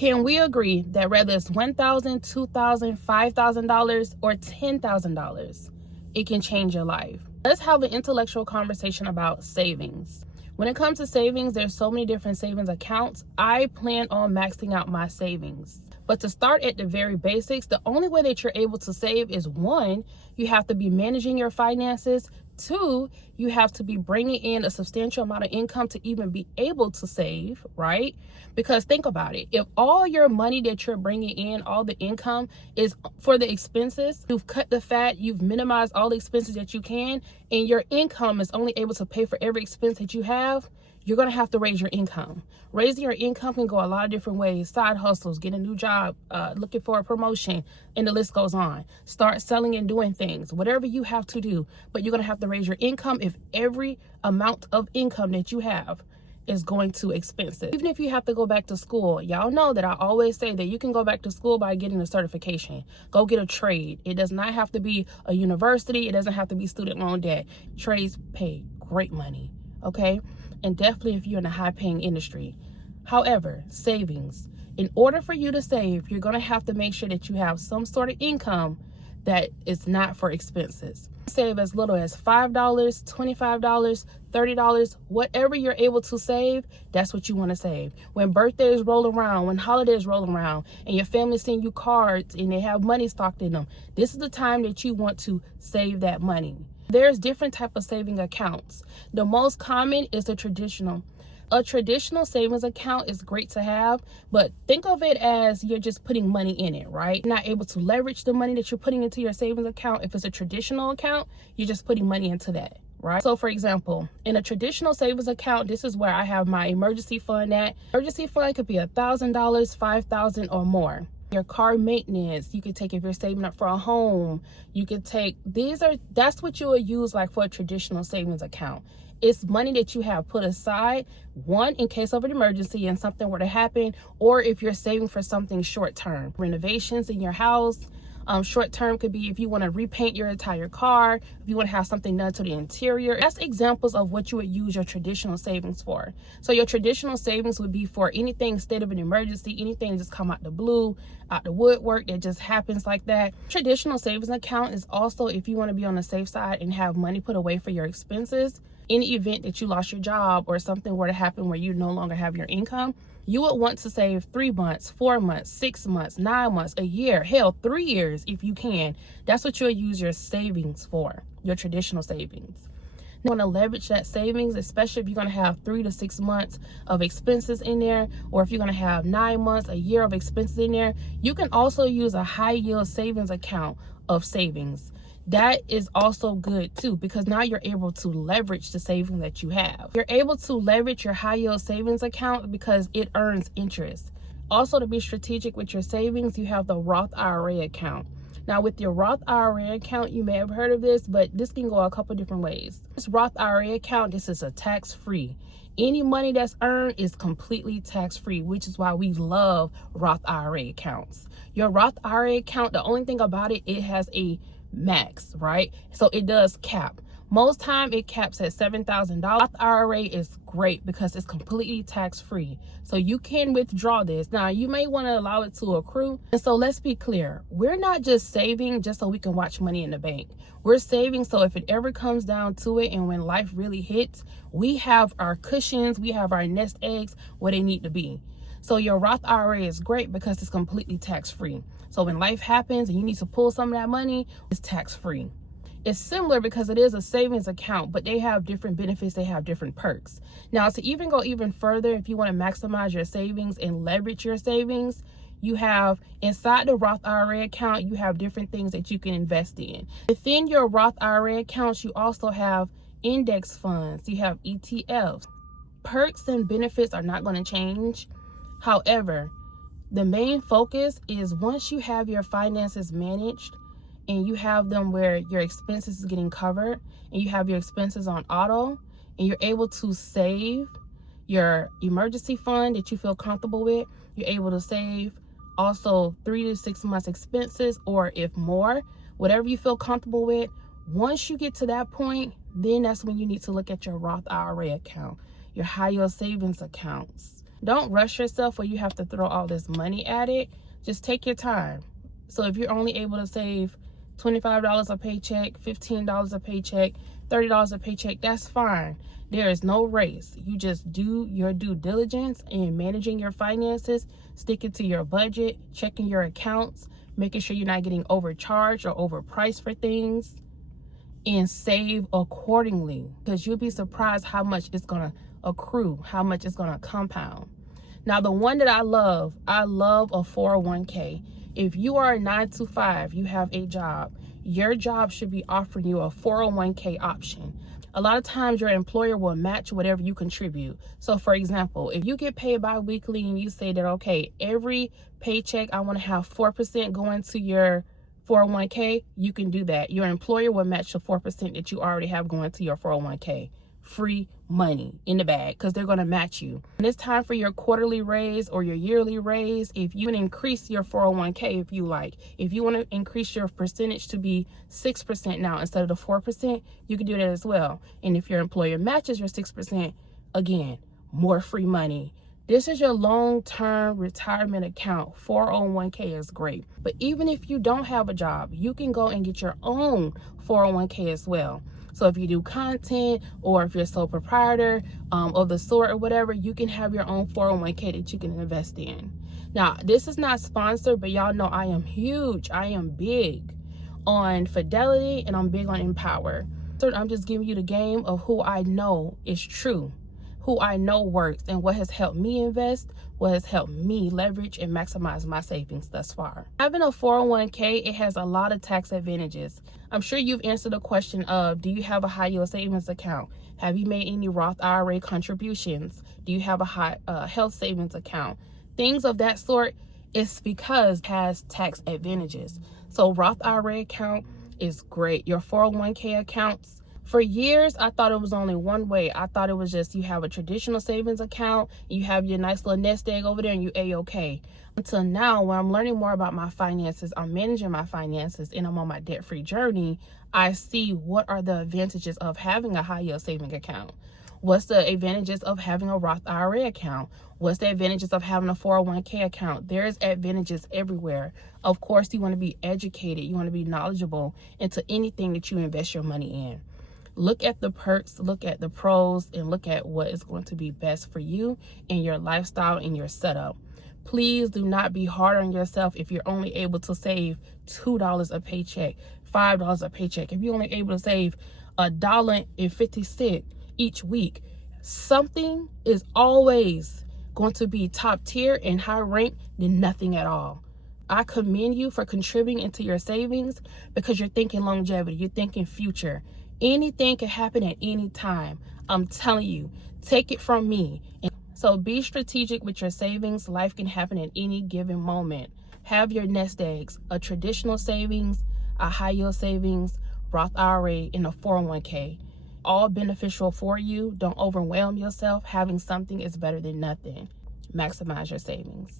Can we agree that whether it's $1,000, $2,000, $5,000, or $10,000, it can change your life? Let's have an intellectual conversation about savings. When it comes to savings, there's so many different savings accounts. I plan on maxing out my savings. But to start at the very basics, the only way that you're able to save is, one, you have to be managing your finances. Two, you have to be bringing in a substantial amount of income to even be able to save, right? Because think about it. If all your money that you're bringing in, all the income is for the expenses, you've cut the fat, you've minimized all the expenses that you can, and your income is only able to pay for every expense that you have, you're going to have to raise your income. Raising your income can go a lot of different ways. Side hustles, get a new job, looking for a promotion, and the list goes on. Start selling and doing things, whatever you have to do. But you're going to have to raise your income if every amount of income that you have is going to expenses. Even if you have to go back to school, y'all know that I always say that you can go back to school by getting a certification. Go get a trade. It does not have to be a university. It doesn't have to be student loan debt. Trades pay great money, okay? And definitely if you're in a high-paying industry. However, savings. In order for you to save, you're going to have to make sure that you have some sort of income that is not for expenses. Save as little as $5, $25, $30, whatever you're able to save, that's what you want to save. When birthdays roll around, when holidays roll around, and your family send you cards and they have money stocked in them, this is the time that you want to save that money. There's different type of saving accounts. The most common is a traditional. A traditional savings account is great to have, but think of it as you're just putting money in it, right? You're not able to leverage the money that you're putting into your savings account. If it's a traditional account, you're just putting money into that, right? So for example, in a traditional savings account, this is where I have my emergency fund at. Emergency fund could be $1,000, $5,000 or more. Your car maintenance, you could take if you're saving up for a home. You could take, that's what you would use like for a traditional savings account. It's money that you have put aside, one, in case of an emergency and something were to happen, or if you're saving for something short term. Renovations in your house. Short term could be if you want to repaint your entire car, if you want to have something done to the interior. That's examples of what you would use your traditional savings for. So your traditional savings would be for anything state of an emergency, anything just come out the blue, out the woodwork that just happens like that. Traditional savings account is also if you want to be on the safe side and have money put away for your expenses. In the event that you lost your job or something were to happen where you no longer have your income, you would want to save 3 months, 4 months, 6 months, 9 months, a year, hell, 3 years if you can. That's what you'll use your savings for, your traditional savings. You want to leverage that savings, especially if you're going to have 3 to 6 months of expenses in there, or if you're going to have 9 months, a year of expenses in there. You can also use a high yield savings account of savings. That is also good too, because now you're able to leverage the savings that you have. You're able to leverage your high yield savings account because it earns interest. Also, to be strategic with your savings, you have the Roth IRA account. Now with your Roth IRA account, you may have heard of this, but this can go a couple different ways. This Roth IRA account, this is a tax-free. Any money that's earned is completely tax-free, which is why we love Roth IRA accounts. Your Roth IRA account, the only thing about it, it has a max, right? So it does cap. Most time it caps at $7,000. Roth IRA is great because it's completely tax-free. So you can withdraw this. Now you may want to allow it to accrue. And so let's be clear. We're not just saving just so we can watch money in the bank. We're saving so if it ever comes down to it and when life really hits, we have our cushions, we have our nest eggs where they need to be. So your Roth IRA is great because it's completely tax-free. So when life happens and you need to pull some of that money, it's tax-free. It's similar because it is a savings account, but they have different benefits. They have different perks. Now, to even go even further, if you want to maximize your savings and leverage your savings, you have inside the Roth IRA account, you have different things that you can invest in. Within your Roth IRA accounts, you also have index funds. You have ETFs. Perks and benefits are not going to change. However, the main focus is once you have your finances managed and you have them where your expenses is getting covered and you have your expenses on auto and you're able to save your emergency fund that you feel comfortable with, you're able to save also 3 to 6 months expenses, or if more, whatever you feel comfortable with. Once you get to that point, then that's when you need to look at your Roth IRA account, your high yield savings accounts. Don't rush yourself where you have to throw all this money at it. Just take your time. So if you're only able to save $25 a paycheck, $15 a paycheck, $30 a paycheck, that's fine. There is no race. You just do your due diligence in managing your finances, sticking to your budget, checking your accounts, making sure you're not getting overcharged or overpriced for things, and save accordingly, because you'll be surprised how much it's going to accrue, how much it's going to compound. Now, the one that I love a 401k. If you are a 9-to-5, you have a job, your job should be offering you a 401k option. A lot of times your employer will match whatever you contribute. So for example, if you get paid bi-weekly and you say that, okay, every paycheck I want to have 4% going to your 401k, you can do that. Your employer will match the 4% that you already have going to your 401k. Free money in the bag, because they're going to match you. When it's time for your quarterly raise or your yearly raise, if you increase your 401k, if you want to increase your percentage to be 6% now instead of the 4%, you can do that as well. And if your employer matches your 6%, again, more free money. This is your long-term retirement account. 401k is great. But even if you don't have a job, you can go and get your own 401k as well. So if you do content, or if you're a sole proprietor of the sort or whatever, you can have your own 401k that you can invest in. Now, this is not sponsored, but y'all know I am huge. I am big on Fidelity and I'm big on Empower. So I'm just giving you the game of who I know is true, who I know works, and what has helped me invest, what has helped me leverage and maximize my savings thus far. Having a 401k, it has a lot of tax advantages. I'm sure you've answered the question of, do you have a high yield savings account? Have you made any Roth IRA contributions? Do you have a high health savings account? Things of that sort. It's because it has tax advantages. So Roth IRA account is great. Your 401k accounts, for years, I thought it was only one way. I thought it was just you have a traditional savings account, you have your nice little nest egg over there, and you A-okay. Until now, when I'm learning more about my finances, I'm managing my finances, and I'm on my debt-free journey, I see what are the advantages of having a high-yield saving account. What's the advantages of having a Roth IRA account? What's the advantages of having a 401k account? There's advantages everywhere. Of course, you want to be educated. You want to be knowledgeable into anything that you invest your money in. Look at the perks, look at the pros, and look at what is going to be best for you and your lifestyle and your setup. Please do not be hard on yourself if you're only able to save $2 a paycheck, $5 a paycheck. If you're only able to save $1.50 each week, something is always going to be top tier and high ranked than nothing at all. I commend you for contributing into your savings, because you're thinking longevity, you're thinking future. Anything can happen at any time. I'm telling you, take it from me. So be strategic with your savings. Life can happen at any given moment. Have your nest eggs, a traditional savings, a high yield savings, Roth IRA, and a 401k. All beneficial for you. Don't overwhelm yourself. Having something is better than nothing. Maximize your savings.